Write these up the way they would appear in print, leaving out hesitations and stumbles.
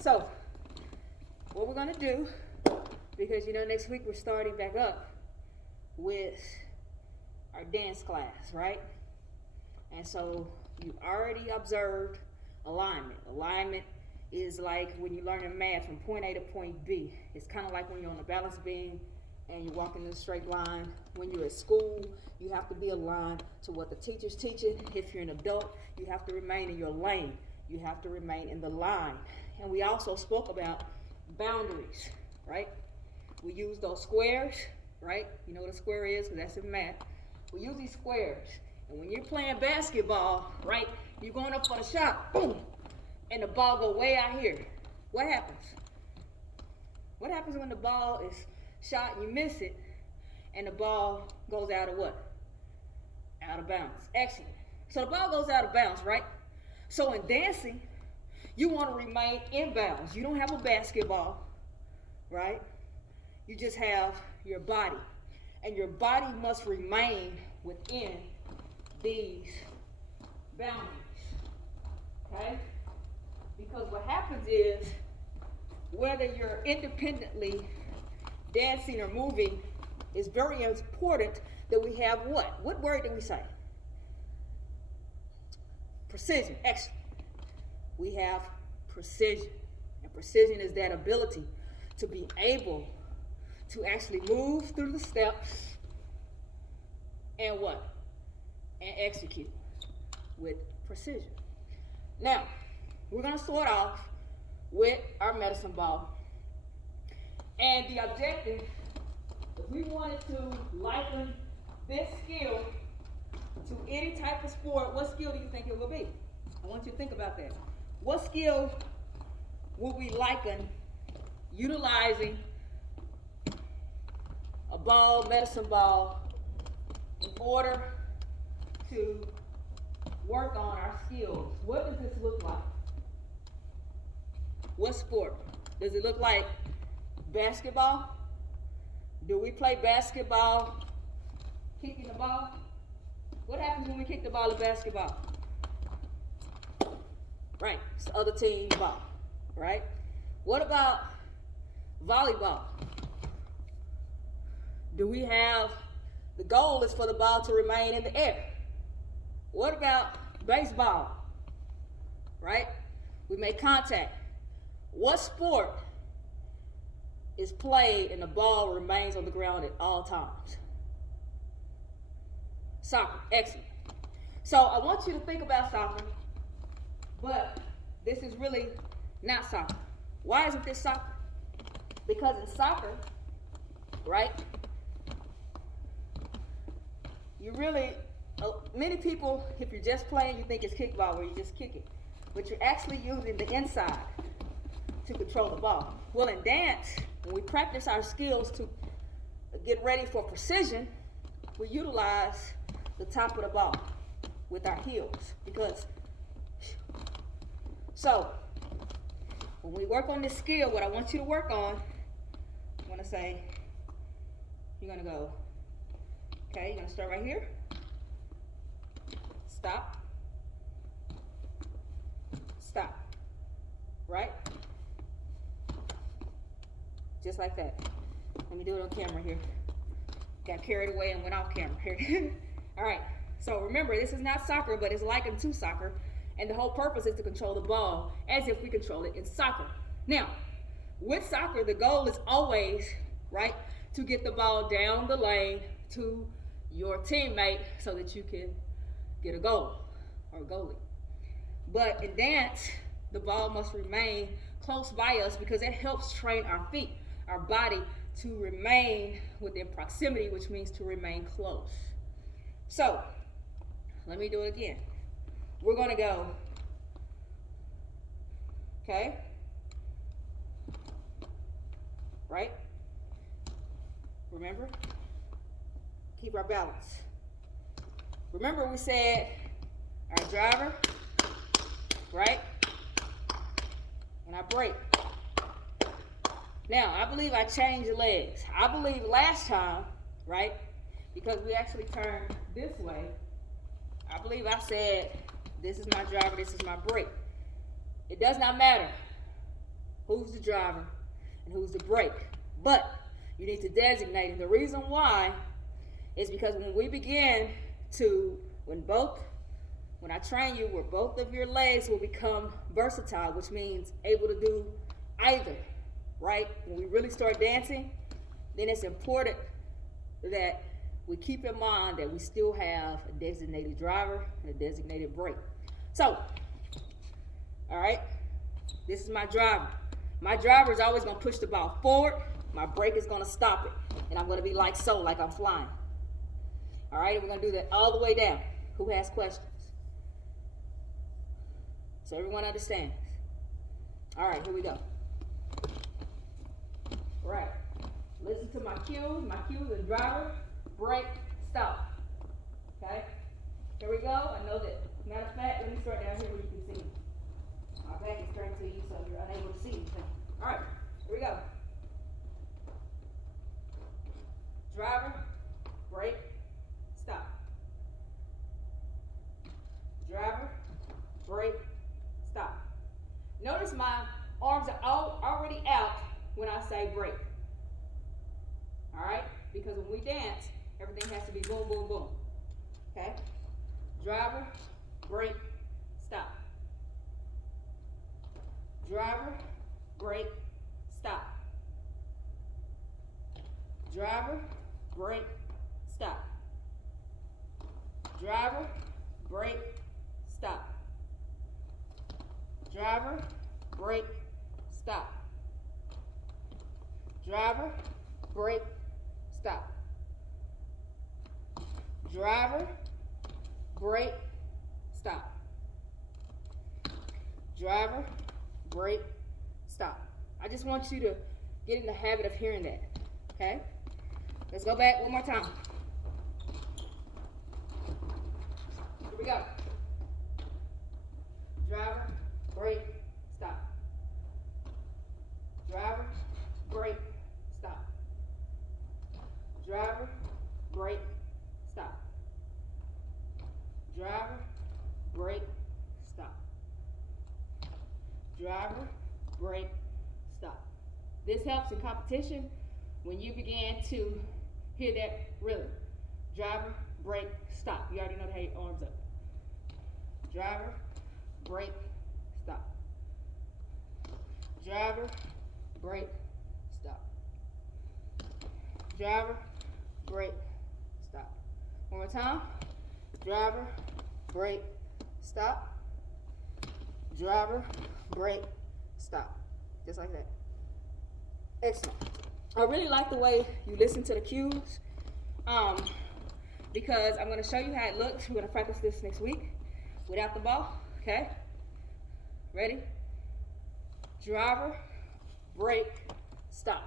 So, what we're gonna do, because next week we're starting back up with our dance class, right? And so you already observed alignment. Alignment is like when you learn in math from point A to point B. It's kind of like when you're on a balance beam and you're walking in a straight line. When you're at school, you have to be aligned to what the teacher's teaching. If you're an adult, you have to remain in your lane. You have to remain in the line. And we also spoke about boundaries, right? We use those squares, right? You know what a square is, because that's in math. We use these squares. And when you're playing basketball, right, you're going up for the shot, boom, and the ball go way out here. What happens? What happens when the ball is shot and you miss it, and the ball goes out of what? Out of bounds. Excellent. So the ball goes out of bounds, right? So in dancing, you want to remain in bounds. You don't have a basketball, right? You just have your body. And your body must remain within these boundaries, okay? Because what happens is, whether you're independently dancing or moving, it's very important that we have what? What word did we say? Precision. Excellent. We have precision. And precision is that ability to be able to actually move through the steps and what? And execute with precision. Now, we're going to start off with our medicine ball. And the objective, if we wanted to liken this skill to any type of sport, what skill do you think it would be? I want you to think about that. What skill would we liken utilizing a ball, medicine ball, in order to work on our skills? What does this look like? What sport? Does it look like basketball? Do we play basketball kicking the ball? What happens when we kick the ball at basketball? Right, it's the other team's ball, right? What about volleyball? Do we have, the goal is for the ball to remain in the air. What about baseball? Right? We make contact. What sport is played and the ball remains on the ground at all times? Soccer. Excellent. So I want you to think about soccer, but this is really not soccer. Why isn't this soccer? Because in soccer, right, you really, many people, if you're just playing, you think it's kickball where you just kick it. But you're actually using the inside to control the ball. Well, in dance, when we practice our skills to get ready for precision, we utilize the top of the ball with our heels. So, when we work on this skill, what I want you to work on, I'm going to say, you're going to go, okay, you're going to start right here. Stop. Stop. Right? Just like that. Let me do it on camera here. Got carried away and went off camera here. All right. So remember, this is not soccer, but it's likened to soccer. And the whole purpose is to control the ball as if we control it in soccer. Now, with soccer, the goal is always, right, to get the ball down the lane to your teammate so that you can get a goal or a goalie. But in dance, the ball must remain close by us because it helps train our feet, our body, to remain within proximity, which means to remain close. So, let me do it again. We're going to go, okay? Right? Remember? Keep our balance. Remember we said our driver, right? And our brake. Now, I believe I changed the legs. I believe last time, right, because we actually turned this way, I believe I said, this is my driver, this is my brake. It does not matter who's the driver and who's the brake. But you need to designate it. The reason why is because when we begin to, when I train you, where both of your legs will become versatile, which means able to do either, right? When we really start dancing, then it's important that we keep in mind that we still have a designated driver and a designated brake. So, all right, this is my driver. My driver is always going to push the ball forward. My brake is going to stop it. And I'm going to be like so, like I'm flying. All right, and we're going to do that all the way down. Who has questions? So everyone understands. All right, here we go. All right, listen to my cues. My cues are driver, brake, stop. Okay, here we go. I know that, matter of fact, let me start down here where you can see me. My back is turned to you so you're unable to see anything. All right, here we go. Driver, brake, stop. Driver, brake, stop. Notice my arms are already out when I say brake. All right? Because when we dance, everything has to be boom, boom, boom. Okay? Driver, brake, stop. Driver, brake, stop. Driver, brake, stop. Driver, brake, stop. Driver, brake, stop. Driver, brake, stop. Driver, brake, stop. Driver, brake, stop. I just want you to get in the habit of hearing that, okay? Let's go back one more time. Here we go. Driver, brake, stop. Driver, brake, stop. Driver, brake, stop. Driver, brake, stop. Driver, brake, stop. This helps in competition when you begin to hear that rhythm. Driver, brake, stop. You already know to have your arms up. Driver, brake, stop. Driver, brake, stop. Driver, brake, stop. One more time. Driver, brake, stop. Driver, brake, stop. Just like that. Excellent. I really like the way you listen to the cues, because I'm going to show you how it looks. We're going to practice this next week without the ball. Okay? Ready? Driver, brake, stop.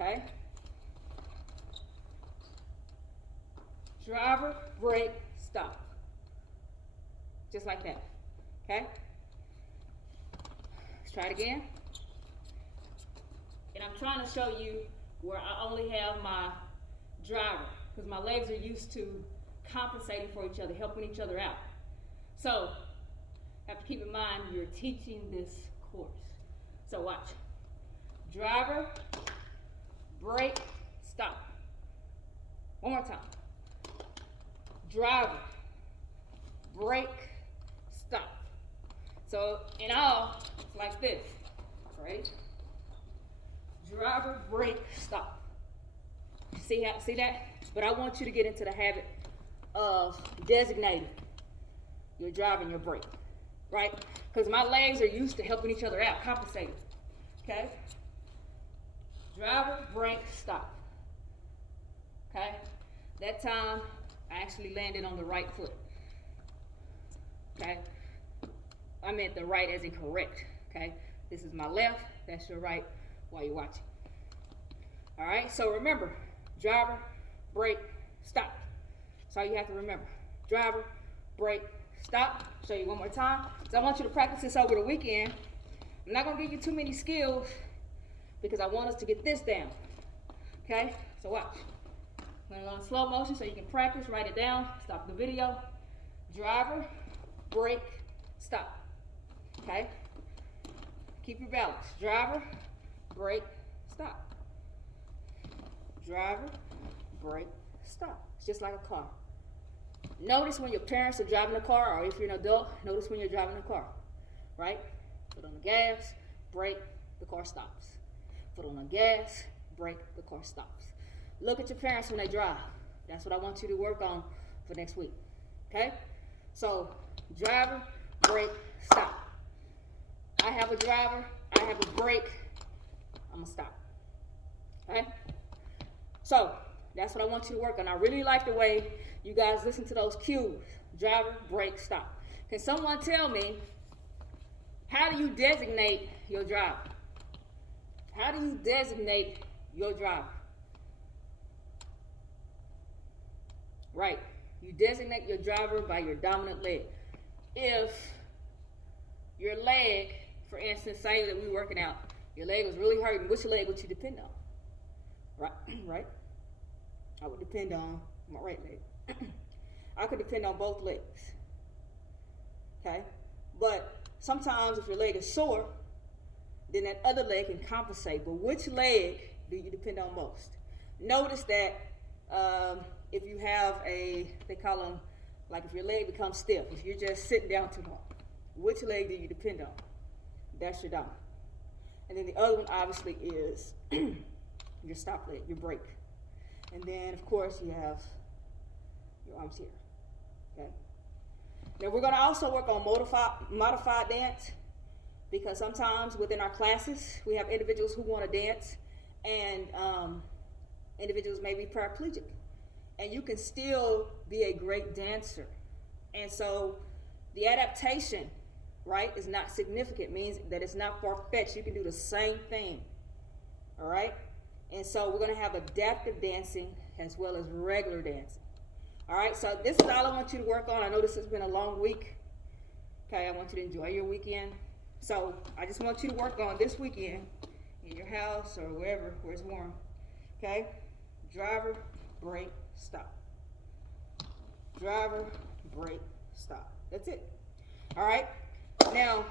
Okay? Driver, brake, stop. Just like that. Okay? Let's try it again. And I'm trying to show you where I only have my driver, because my legs are used to compensating for each other, helping each other out. So, have to keep in mind you're teaching this course. So watch. Driver, brake, stop. One more time. Driver, brake, stop. So in all, it's like this. Ready? Driver, brake, stop. See that? But I want you to get into the habit of designating your drive and your brake, right? Because my legs are used to helping each other out, compensating. Okay? Driver, brake, stop. Okay? That time, I actually landed on the right foot. Okay? I meant the right as in correct. Okay? This is my left, that's your right while you're watching. All right? So remember, driver, brake, stop. That's all you have to remember. Driver, brake, stop. Show you one more time. So I want you to practice this over the weekend. I'm not going to give you too many skills because I want us to get this down. Okay? So watch. I'm going to go in slow motion so you can practice. Write it down. Stop the video. Driver, brake, stop. Okay? Keep your balance. Driver, brake, stop. Driver, brake, stop. It's just like a car. Notice when your parents are driving the car, or if you're an adult, notice when you're driving the car, right? Foot on the gas, brake, the car stops. Foot on the gas, brake, the car stops. Look at your parents when they drive. That's what I want you to work on for next week, okay? So, driver, brake, stop. I have a driver, I have a brake, I'm gonna stop, okay? So, that's what I want you to work on. I really like the way you guys listen to those cues. Driver, brake, stop. Can someone tell me, how do you designate your driver? How do you designate your driver? Right. You designate your driver by your dominant leg. If your leg, for instance, say that we were working out, your leg was really hurting, which leg would you depend on? Right, right? I would depend on my right leg. I could depend on both legs. Okay? But sometimes if your leg is sore, then that other leg can compensate. But which leg do you depend on most? Notice that if you have they call them, like if your leg becomes stiff, if you're just sitting down too long, which leg do you depend on? That's your dominant. And then the other one obviously is your stop leg, your brake. And then of course you have your arms here, okay? Now we're gonna also work on modified dance, because sometimes within our classes, we have individuals who wanna dance, and individuals may be paraplegic. And you can still be a great dancer. And so the adaptation, right, is not significant, means that it's not far-fetched. You can do the same thing, all right? And so we're gonna have adaptive dancing as well as regular dancing. All right, so this is all I want you to work on. I know this has been a long week. Okay, I want you to enjoy your weekend. So I just want you to work on this weekend in your house or wherever where it's warm. Okay, driver, brake, stop. Driver, brake, stop. That's it. All right. Now,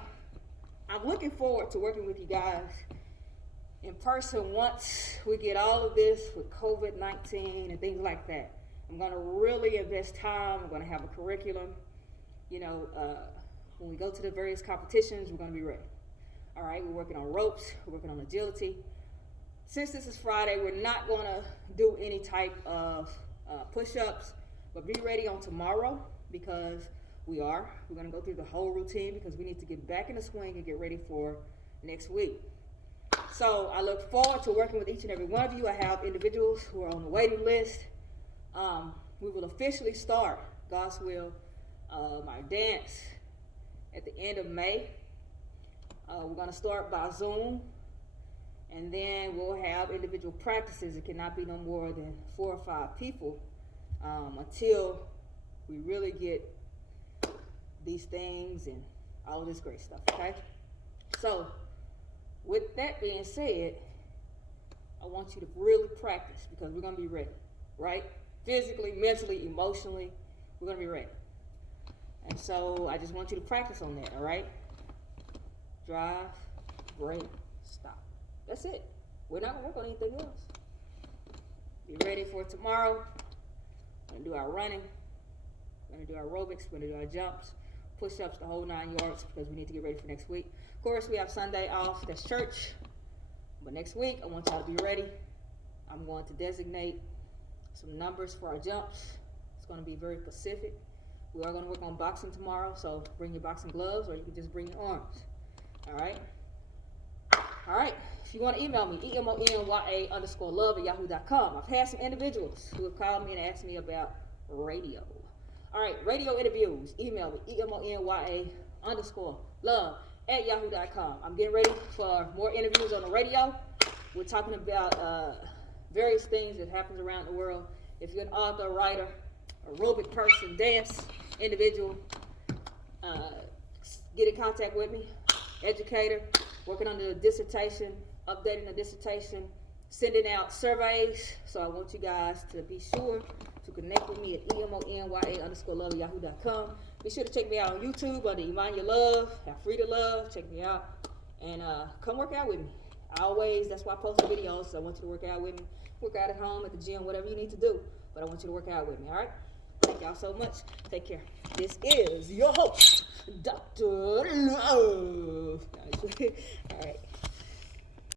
I'm looking forward to working with you guys in person once we get all of this with COVID-19 and things like that. I'm going to really invest time. I'm going to have a curriculum. You know, when we go to the various competitions, we're going to be ready. All right, we're working on ropes. We're working on agility. Since this is Friday, we're not going to do any type of push-ups, but be ready on tomorrow, because we're going to go through the whole routine, because we need to get back in the swing and get ready for next week. So I look forward to working with each and every one of you. I have individuals who are on the waiting list. We will officially start, God's will, our dance at the end of May. We're going to start by Zoom, and then we'll have individual practices. It cannot be no more than 4 or 5 people until we really get these things and all of this great stuff, okay? So with that being said, I want you to really practice, because we're going to be ready, right? Physically, mentally, emotionally, we're going to be ready. And so I just want you to practice on that, all right? Drive, brake, stop. That's it. We're not going to work on anything else. Be ready for tomorrow. We're going to do our running. We're going to do our aerobics. We're going to do our jumps, push-ups, the whole 9 yards, because we need to get ready for next week. Of course, we have Sunday off. That's church. But next week, I want y'all to be ready. I'm going to designate some numbers for our jumps. It's going to be very specific. We are going to work on boxing tomorrow, so bring your boxing gloves, or you can just bring your arms. All right? All right. If you want to email me, emonyya_love@yahoo.com. I've had some individuals who have called me and asked me about radio. All right, radio interviews. Email me, emonyya_love@yahoo.com. I'm getting ready for more interviews on the radio. We're talking about various things that happens around the world. If you're an author, writer, aerobic person, dance individual, get in contact with me. Educator, working on the dissertation, updating the dissertation, sending out surveys. So I want you guys to be sure to connect with me at emonyya_love@yahoo.com. Be sure to check me out on YouTube under Emonyya Love, Have Free to Love. Check me out. And come work out with me. Always, that's why I post the videos. So I want you to work out with me. Work out at home, at the gym, whatever you need to do. But I want you to work out with me, all right? Thank y'all so much. Take care. This is your host, Dr. Love. All right.